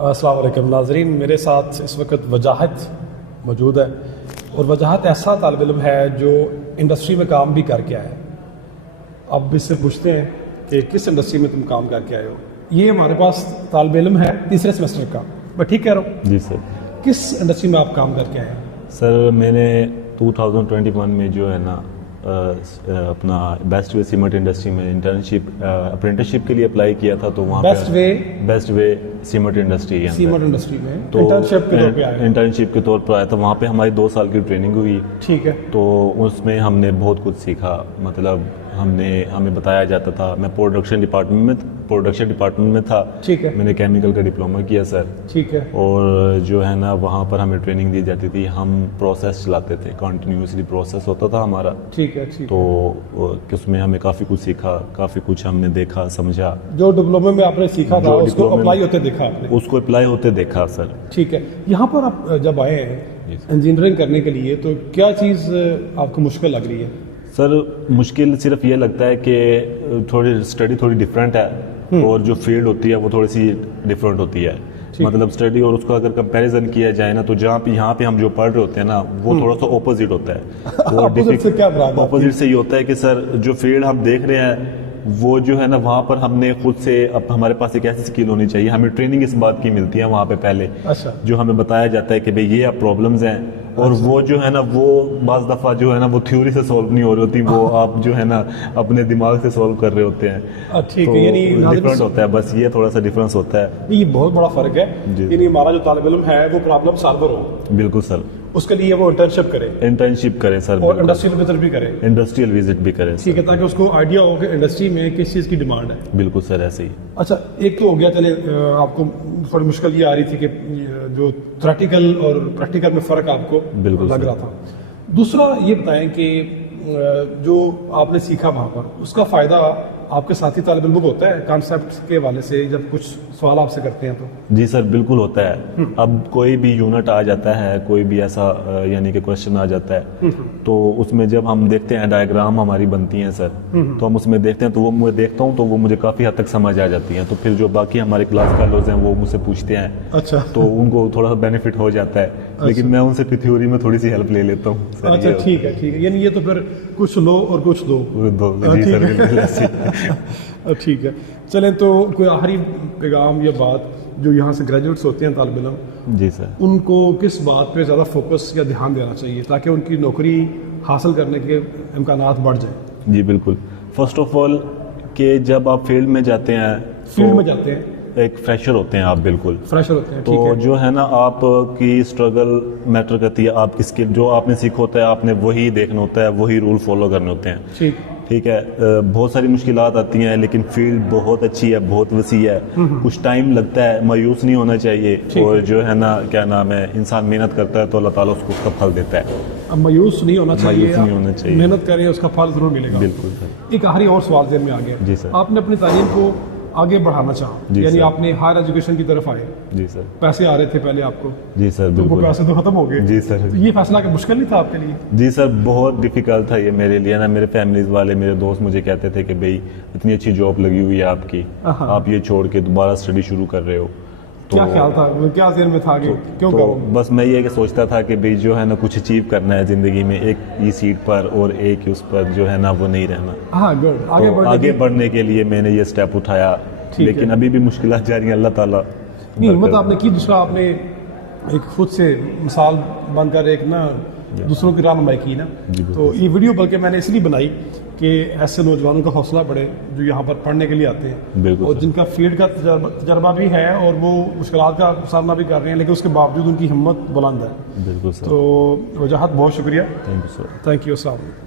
السلام علیکم ناظرین، میرے ساتھ اس وقت وجاہت موجود ہے، اور وجاہت ایسا طالب علم ہے جو انڈسٹری میں کام بھی کر کے آیا ہے۔ اب اس سے پوچھتے ہیں کہ کس انڈسٹری میں تم کام کر کے آئے ہو۔ یہ ہمارے پاس طالب علم ہے تیسرے سیمسٹر کا، میں ٹھیک کہہ رہا ہوں؟ جی سر۔ کس انڈسٹری میں آپ کام کر کے آئے ہیں؟ سر میں نے 2021 میں جو ہے نا اپنا بیسٹ وے سیمنٹ انڈسٹری میں انٹرنشپ اپرینٹسشپ کے لیے اپلائی کیا تھا، تو وہاں بیسٹ وے سیمنٹ انڈسٹری میں انٹرنشپ کے طور پر آیا تھا۔ وہاں پہ ہماری 2 سال کی ٹریننگ ہوئی، ٹھیک ہے، تو اس میں ہم نے بہت کچھ سیکھا۔ مطلب ہمیں بتایا جاتا تھا، میں پروڈکشن ڈپارٹمنٹ میں تھا، ٹھیک ہے، میں نے کیمیکل کا ڈپلوما کیا سر، ٹھیک ہے، اور جو ہے نا وہاں پر ہمیں ٹریننگ دی جاتی تھی، ہم پروسیس چلاتے تھے، کنٹینیوسلی پروسیس ہوتا تھا ہمارا، ٹھیک ہے، تو اس میں ہمیں کافی کچھ سیکھا، کافی کچھ ہم نے دیکھا سمجھا۔ جو ڈپلومے میں آپ نے سیکھا تھا اس کو اپلائی ہوتے دیکھا آپ نے؟ اس کو اپلائی ہوتے دیکھا سر، ٹھیک ہے۔ یہاں پر آپ جب آئے ہیں انجینئرنگ کرنے کے لیے، تو کیا چیز آپ کو مشکل لگ رہی ہے؟ سر مشکل صرف یہ لگتا ہے کہ اسٹڈی تھوڑی ڈفرینٹ ہے، اور جو فیلڈ ہوتی ہے وہ تھوڑی سی ڈفرینٹ ہوتی ہے۔ مطلب اسٹڈی اور اس کا اگر کمپیریزن کیا جائے نا، تو یہاں پہ ہم جو پڑھ رہے ہوتے ہیں نا، وہ تھوڑا سا اپوزٹ ہوتا ہے۔ اپوزٹ سے یہ ہوتا ہے کہ سر جو فیلڈ ہم دیکھ رہے ہیں وہ جو ہے نا، وہاں پر ہم نے خود سے ہمارے پاس ایک ایسی اسکل ہونی چاہیے، ہمیں ٹریننگ اس بات کی ملتی ہے وہاں پہ پہلے، جو ہمیں بتایا جاتا ہے کہ بھئی یہ اب پرابلمز ہیں، اور وہ جو ہے نا وہ بعض دفعہ جو ہے نا وہ تھیوری سے سولو نہیں ہو رہی ہوتی، وہ آپ جو ہے نا اپنے دماغ سے سولو کر رہے ہوتے ہیں۔ ٹھیک ہے، یعنی ڈفرینٹ ہوتا ہے، بس یہ تھوڑا سا ڈفرینس ہوتا ہے۔ یہ بہت بڑا فرق ہے، یعنی ہمارا جو طالب علم ہے وہ پرابلم سالور ہو، بالکل سر، اس کے لیے وہ انٹرنشپ کرے سر، اور انڈسٹریل وزٹ بھی کرے، انڈسٹریل وزٹ بھی کرے، ٹھیک ہے، تاکہ اس کو آئیڈیا ہو کہ انڈسٹری میں کس چیز کی ڈیمانڈ ہے۔ بالکل سر، ایسے ہی۔ اچھا، ایک تو ہو گیا، چلے آپ کو تھوڑی مشکل یہ آ رہی تھی کہ جو تھیوریٹیکل اور پریکٹیکل میں فرق آپ کو لگ رہا تھا۔ دوسرا یہ بتائیں کہ جو آپ نے سیکھا وہاں پر، اس کا فائدہ آپ کے ساتھی طالب علموں کو ہوتا ہے کانسیپٹ کے حوالے سے، جب کچھ سوال آپ سے کرتے ہیں تو؟ جی سر، بالکل ہوتا ہے۔ اب کوئی بھی یونٹ آ جاتا ہے، کوئی بھی ایسا یعنی کہ کوشچن آ جاتا ہے، تو اس میں جب ہم دیکھتے ہیں ڈائیگرام ہماری بنتی ہیں سر، تو ہم اس میں دیکھتے ہیں، تو وہ میں دیکھتا ہوں تو وہ مجھے کافی حد تک سمجھ آ جاتی ہیں، تو پھر جو باقی ہمارے کلاس فیلوز ہیں وہ مجھ سے پوچھتے ہیں، اچھا، تو ان کو تھوڑا سا بینیفٹ ہو جاتا ہے، لیکن میں ان سے پھر تھیوری میں تھوڑی سی ہیلپ لے لیتا ہوں۔ اچھا، ٹھیک ہے، ٹھیک ہے، یعنی یہ تو پھر کچھ لو اور کچھ دو۔ جی سر، بالکل ایسے۔ ٹھیک ہے، چلیں تو کوئی آخری پیغام یا بات جو یہاں سے گریجویٹس ہوتے ہیں طالب علم، جی سر، ان کو کس بات پہ زیادہ فوکس یا دھیان دینا چاہیے تاکہ ان کی نوکری حاصل کرنے کے امکانات بڑھ جائیں؟ جی بالکل۔ فرسٹ آف آل کہ جب آپ فیلڈ میں جاتے ہیں، ایک فریشر ہوتے ہیں آپ، بالکل فریشر ہوتے ہیں، تو جو ہے نا آپ کی اسٹرگل میٹر کرتی ہے، آپ کی اسکل جو آپ نے سیکھا ہوتا ہے آپ نے وہی دیکھنا ہوتا ہے، وہی رول فالو کرنے ہوتے ہیں، ٹھیک ہے۔ بہت ساری مشکلات آتی ہیں، لیکن فیلڈ بہت اچھی ہے، بہت وسیع ہے، کچھ ٹائم لگتا ہے، مایوس نہیں ہونا چاہیے، اور جو ہے نا کیا نام ہے، انسان محنت کرتا ہے تو اللہ تعالیٰ اس کو اس کا پھل دیتا ہے۔ اب مایوس نہیں ہونا چاہیے، محنت کریں، اس کا پھل ضرور ملے گا۔ بالکل سر۔ ایک آخری اور سوال ذہن میں آ گیا، جی سر، آپ نے اپنی تعلیم کو آگے بڑھانا چاہا، یعنی آپ نے ہائر ایجوکیشن کی طرف آئے، جی سر، پیسے آ رہے تھے پہلے آپ کو؟ جی سر، بالکل۔ وہ پیسے تو ختم ہو گئے؟ جی سر۔ یہ فیصلہ کہ مشکل نہیں تھا آپ کے لیے؟ جی سر، بہت ڈیفیکلٹ تھا یہ میرے لیے نا، میرے فیملیز والے، میرے دوست مجھے کہتے تھے کہ بھئی اتنی اچھی جاب لگی ہوئی ہے آپ کی، آپ یہ چھوڑ کے دوبارہ اسٹڈی شروع کر رہے ہو، کیا خیال تھا، کیا ذہن میں تھا کہ کیوں کروں؟ بس میں یہ کہ سوچتا تھا کہ بھئی جو ہے نا کچھ اچیو کرنا ہے زندگی میں، ایک ہی سیٹ پر اور ایک اس پر جو ہے نا وہ نہیں رہنا۔ ہاں، گڈ۔ آگے بڑھنے کے لیے میں نے یہ سٹیپ اٹھایا، لیکن ابھی بھی مشکلات جاری ہیں، اللہ تعالیٰ نہیں ہمت آپ نے کی۔ دوسرا آپ نے ایک خود سے مثال بن کر ایک نا دوسروں کی رہنمائی کی نا، تو یہ ویڈیو بلکہ میں نے اس لیے بنائی کہ ایسے نوجوانوں کا حوصلہ بڑھے جو یہاں پر پڑھنے کے لیے آتے ہیں، اور جن کا فیلڈ کا تجربہ بھی ہے اور وہ مشکلات کا سامنا بھی کر رہے ہیں، لیکن اس کے باوجود ان کی ہمت بلند ہے۔ بالکل سر۔ تو وجاہت بہت شکریہ، thank you sir. Thank you, السلام علیکم۔